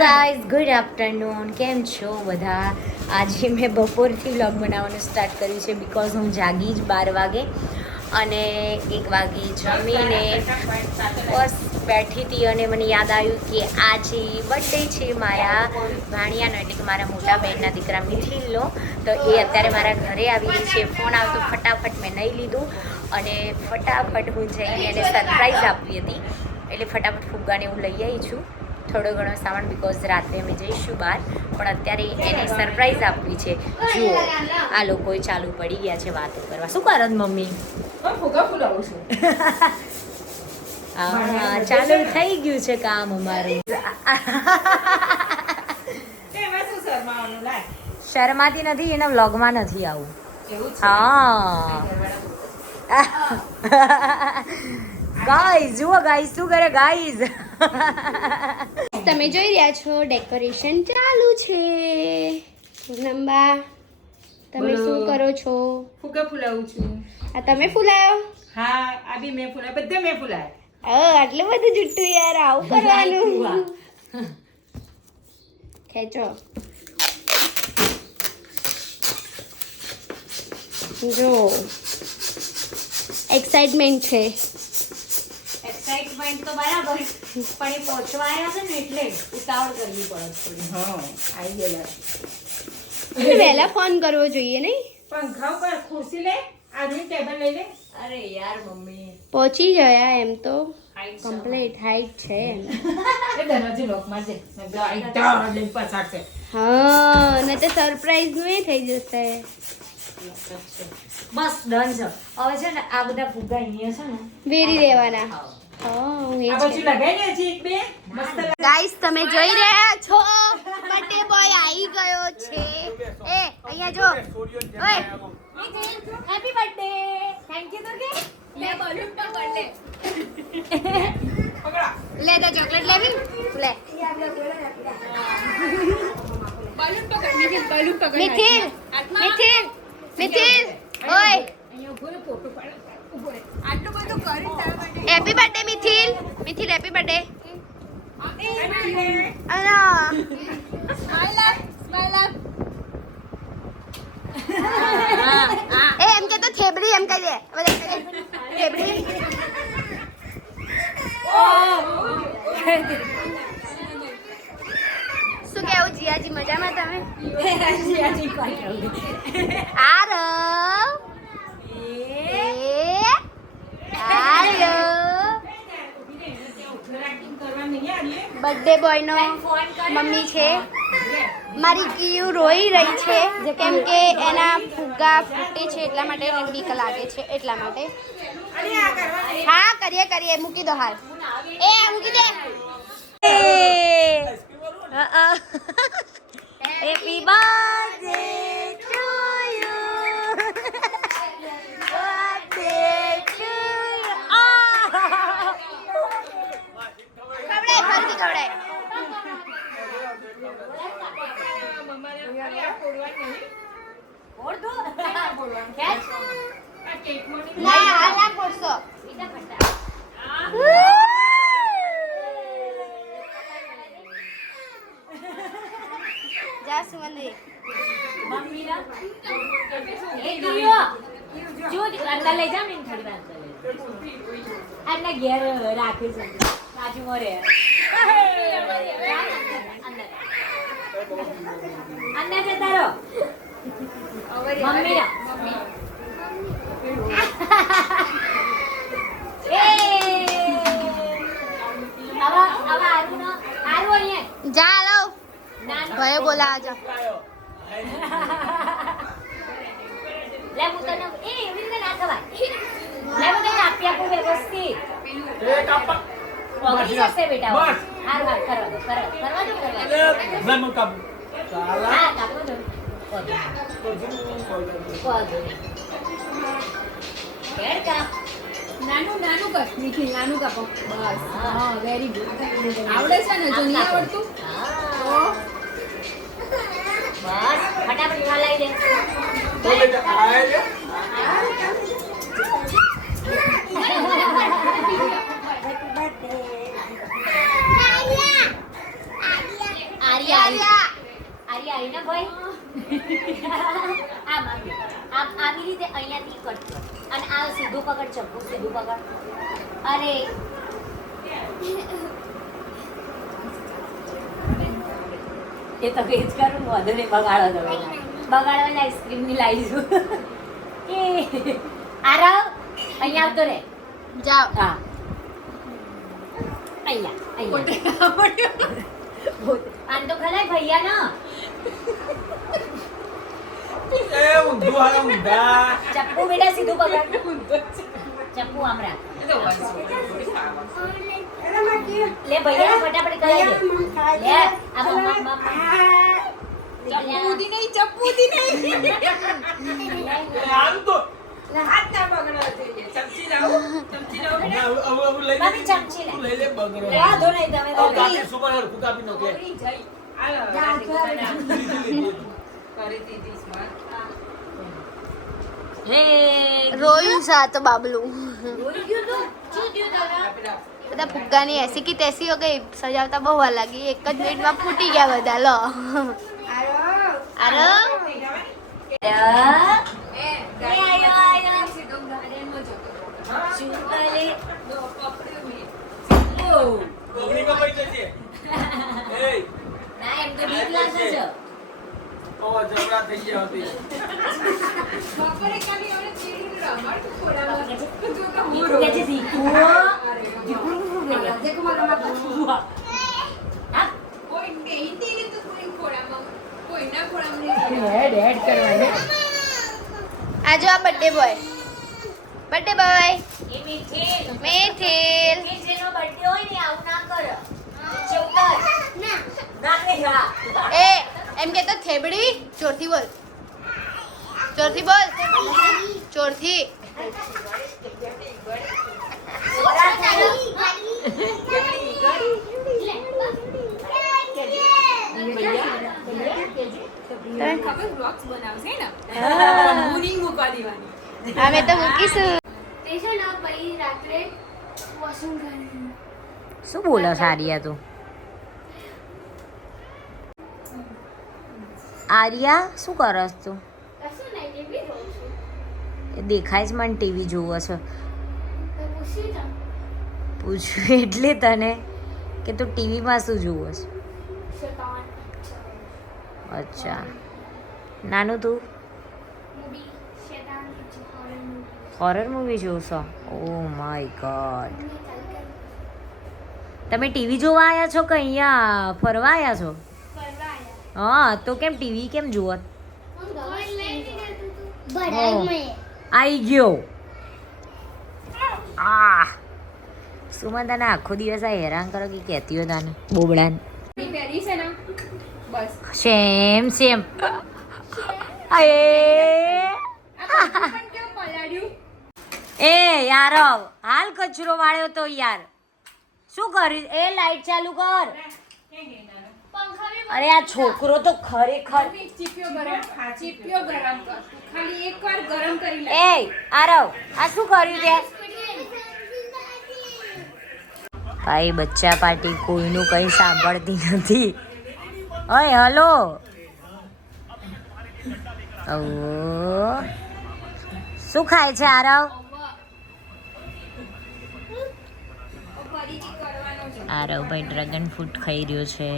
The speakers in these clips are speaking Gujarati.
ગાઈઝ ગુડ આફ્ટરનૂન, કેમ છો બધા? આજે મેં બપોરથી વ્લોગ બનાવવાનું સ્ટાર્ટ કર્યું છે બિકોઝ હું જાગી જ 12 વાગે અને 1 વાગે જમીને બસ બેઠી હતી અને મને યાદ આવ્યું કે આજે બર્થડે છે મારા ભાણિયાનો, એટલે કે મારા મોટા બહેનના દીકરા મિથિલનો. તો એ અત્યારે મારા ઘરે આવી છે. ફોન આવતો ફટાફટ મેં નહીં લીધું અને ફટાફટ હું જઈને એને સરપ્રાઈઝ આપવી હતી, એટલે ફટાફટ ફુગ્ગાને હું લઈ આવી છું. થોડો ઘણો સામાન બિકોઝ રાત્રે અમે જઈશું બહાર, પણ અત્યારે એને સરપ્રાઈઝ આપવી છે. જુઓ આ લોકોએ ચાલુ પડી ગયા છે વાતો કરવા. શું કરો મમ્મી? ફુગા ફૂલાવું છું. હા, ચાલુ થઈ ગયું છે કામ અમારું. શરમાતી નથી, એના વ્લોગમાં નથી આવું. હા ગાઈઝ જુઓ, ગાઈઝ શું કરે ગાઈઝ. તમે જોઈ રહ્યા છો ડેકોરેશન ચાલુ છે. પૂનમબા તમે શું કરો છો? ફુગા ફૂલાવું છું. આ તમે ફૂલાયો? હા, આ બી મેં ફૂલાય, બધા મેં ફૂલાય. આટલું બધું જુઠ્ઠું યાર, આવું કરવાનું. ખેંચો જો એક્સાઇટમેન્ટ છે. એક્સાઇટમેન્ટ તો બરાબર, પણ એ પહોંચવા આવ્યા છે ને એટલે ઉતાવળ કરવી પડે થોડી. હા, આવી ગયેલા. વહેલા ફોન કરવો જોઈએ નહીં? પંખા ઉપર ખુરશી લે, આજની ટેબલ લઈ લે. અરે યાર મમ્મી, પહોંચી ગયા એમ તો હાઈટ કમ્પ્લીટ હાઈટ છે. એ દરવાજે લોક મારજે. આઈટા લઈ પાછળ. હા, ને તો સરપ્રાઈઝ નું એ થઈ જશે. બસ ડન છે. હવે છે ને આ બધા ફુગ્ગા અહીંયા છે ને વેરી દેવાના. આ બાજુ લગાઈ ને હજી એક બે મસ્ત ગાઈસ તમે જોઈ રહ્યા છો બર્થડે બોય આવી ગયો છે. એ અહીંયા જો. ઓય હેપી બર્થડે. Thank you. તો કે લે બલૂન પકડ લે. લે દે ચોકલેટ લેવી લે. બલૂન પકડ મિથિલ, બલૂન પકડ. મિથિલ મિથિલ મિથિલ ઓય અહીંયા ઉભો રે, ફોટો પાડ. ઉભો રે. આટલું બધું કરી તારા માટે. Happy birthday Mithil. Mithil happy birthday. અલા સ્માઈલ આપ, સ્માઈલ આપ. એ એમ કે તો થેબડી એમ કહી દે. થેબડી શું કેવું જીયાજી, મજામાં તમે? જીયાજી કોઈ આરવ બર્થડે બોય નો મમ્મી છે. મારી કિયુ રોઈ રહી છે કેમ કે એના ફુગ્ગા ફૂટે છે એટલા માટે એને બીક લાગે છે, એટલા માટે. હા કરીએ કરીએ, મૂકી દો હાલ. એ મૂકી દે. Happy birthday to you. ખવડાય ફરીથી ખવડાય. ના હાલ ના ફોડશો. જા સુમંદી. અંદર લઈ જાવ ને થોડી વાર આના ઘેર રાખી છે બાજુમાં રે. અંદર જતા રહો મમ્મી. જા લો ભાઈ બોલા જા. લે હું તને એ એવી રીતે ના ખવાય. લે હું તને આપી આપું વ્યવસ્થિત. પગડી જશે બેટા. હારું હારું કરવા દો, કરવા દો. હા કાપો દો. કેડ કાપ. નાનું નાનું કર નિખિલ, નાનું કાપો બસ. હા વેરી ગુડ. આવડે છે ને? જો નહીં આવડતું બસ ફટાફટ ખલાઈ દે. આર્યા આર્યા ભાઈ આમ આવી રીતે અહીંયાથી કરજો અને આ સીધું પકડ ચપ્પુ સીધું પકડ અરે એ તો વેજ કરું વધુ ને બગાડો તમે બગાડવાની આઈસ્ક્રીમની લાવીશું એ આરવ અહીંયા આવતો રે જાઓ હા અહીંયા આમ તો ખલાય ભૈયા ના ચપ્પુ બેટા સીધું પકડ ચપ્પુ આમ રાખ લે ભૈયા ફટાફટ કરી દે લે આ મમ્મા ચપ્પુથી નહીં આમ તો હાથ ના બગડવા જોઈએ ચમચી લાવો બાકી ચમચી લે લઈ લે બગડવા આ ધો નહીં તમે તો કાકી સુપર હર કુકાપી નો કે કરી દીધી સ્માર્ટ હે રોયું સા તો બાબલું રોઈ ગયું તો શું થયું તારા બધા ફુગ્ગાની એસી કી તેસી હો ગઈ સજાવતા બહુ વાર લાગી એક જ મિનિટમાં ફૂટી ગયા બધા લો આરો આજો આ બર્થડે બોય મેથિલ જેનો બર્થડે હોય ને આવું ના કર ચોકર ના કે હા એ એમ કે તો થેબડી ચોરથી બોલ ચોરથી અમે તો મૂકીશું શું બોલો સારિયા તું આર્યા શું કરસ તું દેખાય છે મને ટીવી જોવો છો પૂછ્યું એટલે તને કે તું ટીવીમાં શું જોવો છે અચ્છા નાનું તું હોરર મૂવી જોશો ઓ માય ગોડ તમે ટીવી જોવા આવ્યા છો કે અહીંયા ફરવા આવ્યા છો હા તો કેમ ટીવી કેમ જુઓ આઈ ગયો આ સુમન તને આખો દિવસ આ હેરાન કરો કે કહેતી હોય તને બોબડાને સેમ એ યાર હાલ કચરો વાળ્યો તો યાર શું કર્યું એ લાઈટ ચાલુ કર અરે આ છોકરો તો ખરેખર એ આરવ આ શું કર્યું તે ભાઈ બચ્ચા પાર્ટી કોઈનું કઈ સાંભળતી નથી ઓય હલો ઓ શું ખાય છે આરવ આરવ ભાઈ ડ્રેગન ફ્રૂટ ખાઈ રહ્યો છે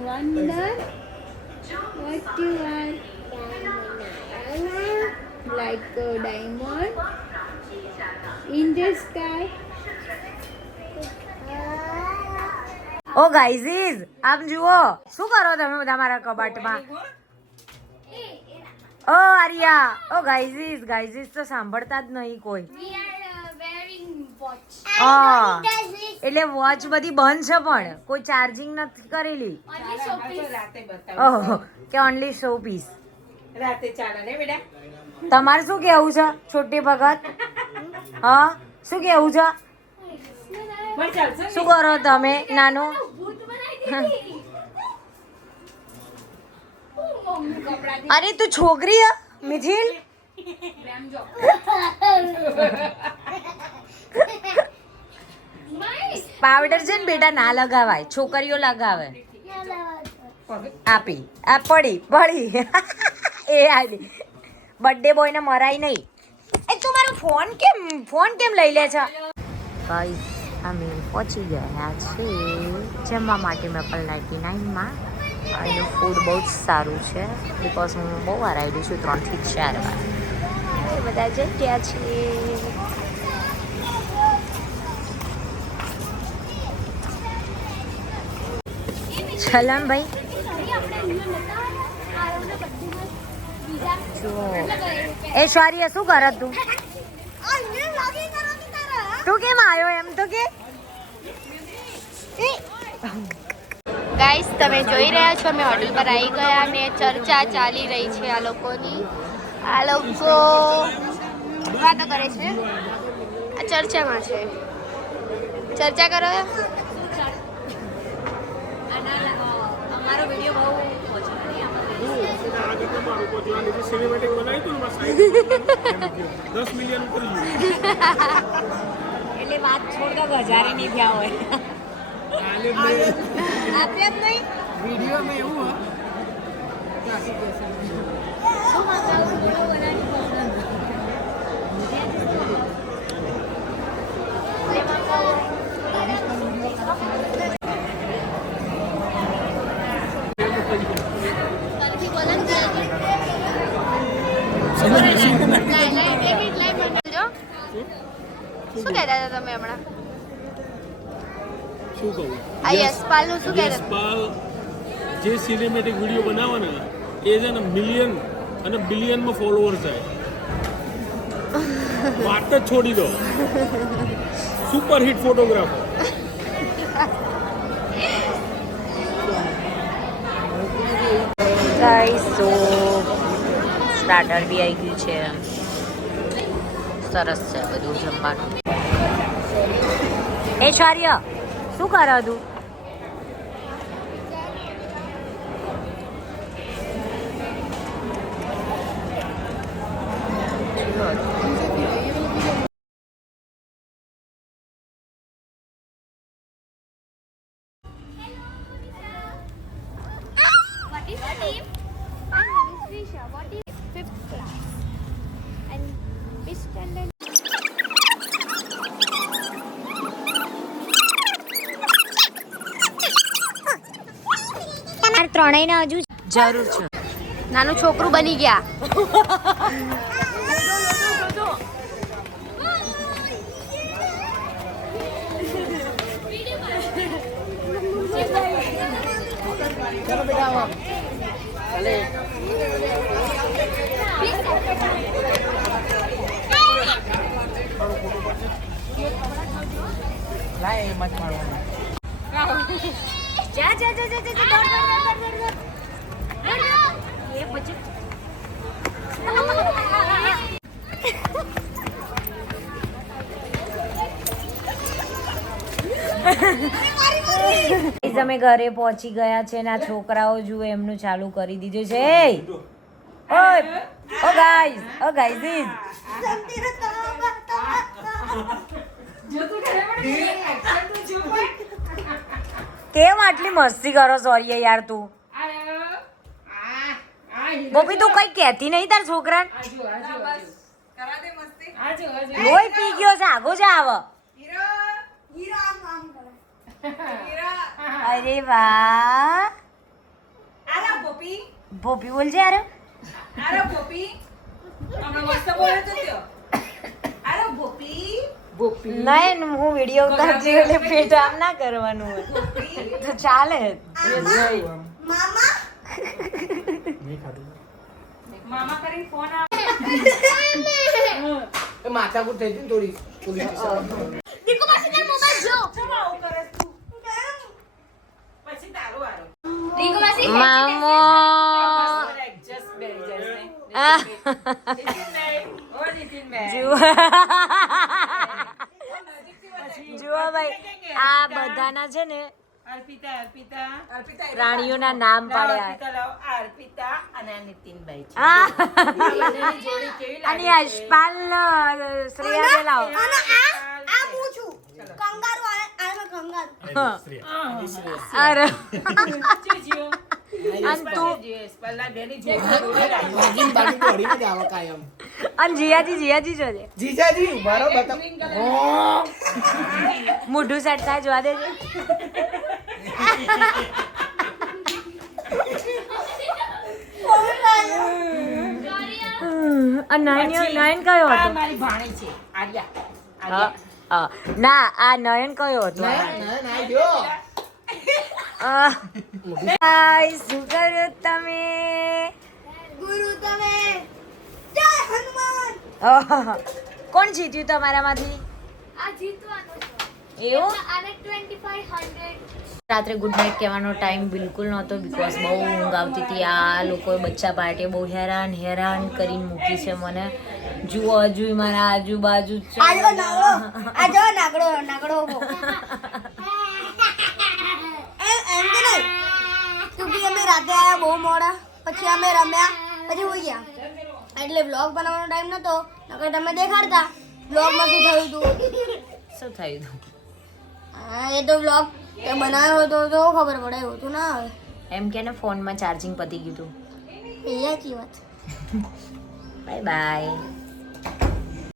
Wonder what you are like a diamond in the sky. ઓ ગાઈઝીસ આમ જુઓ શું કરો તમે બધા મારા કબાટમાં ઓ આર્યા ઓ ગાઈઝીસ તો સાંભળતા જ નહીં કોઈ We are wearing watch. હા એટલે વોચ બધી બંધ છે પણ કોઈ ચાર્જિંગ નથી કરેલી Only showpiece. રાતે બતાવો ઓહો કે ઓનલી શો પીસ રાતે ચાલે ને બેટા તમારે શું કેવું છે છોટી ભગત હા શું કેવું છે પણ ચાલશે ને? શું કરો તમે નાનું ભૂત બનાવી દીધી. મમ્મી કપડા અરે તું છોકરી હે મિથિલ પાવડર છે ને બેટા ના લગાવાય, છોકરીઓ લગાવે. આપી આ પડી એ આવી બર્થડે બોય ને મરાય નહીં. એ તું મારો ફોન કેમ લઈ લે છે? ગાઈસ અમે પહોંચી ગયા છે જમવા માટે મેપલ 99માં. અહીંનું ફૂડ બહુ જ સારું છે બિકોઝ હું બહુ વાર આવી છું, 3 થી 4 વાર. એ બધા જઈ ગયા છીએ. સલામ ભાઈ. એ શૌર્ય શું કરે તું? તું કેમ આવ્યો એમ તો કે? ગાઈસ તમે જોઈ રહ્યા છો અમે હોટલ પર આવી ગયા અને ચર્ચા ચાલી રહી છે આ લોકોની. આ લોકો વાતો કરે છે, આ ચર્ચામાં છે. ચર્ચા કરો. અમારો વિડીયો બહુ સિનેમેટિક બનાવી તું 10 મિલિયન ઉપર એટલે વાત છોડ દો, હજારે નહીં થયા હોય. આપ્યા જ નહીં વિડીયો મેં એવું શું કહેતા હતા તમે હમણાં? શું કહું? આ યશપાલનું શું કહેતા હતા? યશપાલ જે સિનેમેટિક વિડીયો બનાવવાના એ છે ને મિલિયન અને બિલિયનમાં ફોલોવર છે. વાત જ છોડી દો. Super hit photographer. ગાઈસ તો સ્ટાર્ટર બી આવી ગયું છે. સરસ છે બધું જમવાનું. એ શૌર્ય શું કરે તું? What is your name? My name is Risha. What is 5th class? And which standard? તમારે ત્રણેયને હજુ જરૂર છે. નાનું છોકરું બની ગયા. જા જા જા જા જા એ પછી અમે ઘરે પહોંચી ગયા છે ને આ છોકરાઓ જુઓ એમનું ચાલુ કરી દીધું છે. ઓ ગાઈઝ કેમ આટલી મસ્તી કરો? સોરી યાર તું બોપી તું કઈ કહેતી નહીં તાર છોકરાને? લોહી પી ગયો છે, આગો જ આવ. અરે વાહ ભોપી બોલ છે યાર. નહીં હું વિડીયો ઉતારતી એટલે પેટ આમ ના કરવાનું હોય તો ચાલે. માથાકૂટ થઈ હતી થોડી પોલીસ મામો જુઓ ભાઈ આ બધાના છે ને અર્પિતા અર્પિતા અર્પિતા પ્રાણીઓના નામ પાડ્યા. અર્પિતા લાવો. આ અર્પિતા અને આ નીતિનભાઈ છે. આ આ બંનેની જોડી કેવી અને લાગે છે? યશપાલ શ્રેયા લાવો. આ હું છું કંગારુ આ મેં કંગારુ અરે ચીજીઓ. અને તું યશપાલના બેની જોડી લાગે. અને જીયાજી જોજે. જીજાજી મારો બતા મોઢું સેટ થાય જોવા દેજે. નયન કયો આ હતો? મારી ભાણી છે આર્યા. હા, હા. ના આ નયન કયો હતો? હાય, શું કર્યું તમે? ગુરુ તમે જય હનુમાન આહ, કોણ જીત્યું તમારામાંથી? આ જીતવાનો છે એવું? આને 2500 રાત્રે ગુડ નાઇટ કહેવાનો ટાઈમ બિલકુલ નહોતો બીકોઝ બહુ ઊંઘ આવતી હતી. આ લોકોએ બચ્ચા પાર્ટીએ બહુ હેરાન કરીને મૂકી છે મને. જુઓ હજુ મારા આજુબાજુ જ છે. આજો નાગડો ઉભો. એમ કે નહીં ક્યોંકિ અમે રાતે આયા બહુ મોડા, પછી અમે રમ્યા, પછી હોઈ ગયા, એટલે વ્લોગ બનાવવાનો ટાઈમ નતો. નકર તમે દેખાડતા વ્લોગમાં શું થયું હતું. શું થયું હતું? હા એ તો વ્લોગ બનાવ્યો હતો તો ખબર પડે, એવું તો ના આવે. એમ કે ને ફોનમાં ચાર્જિંગ પતી ગયું હતું. એ સાચી વાત. Bye bye.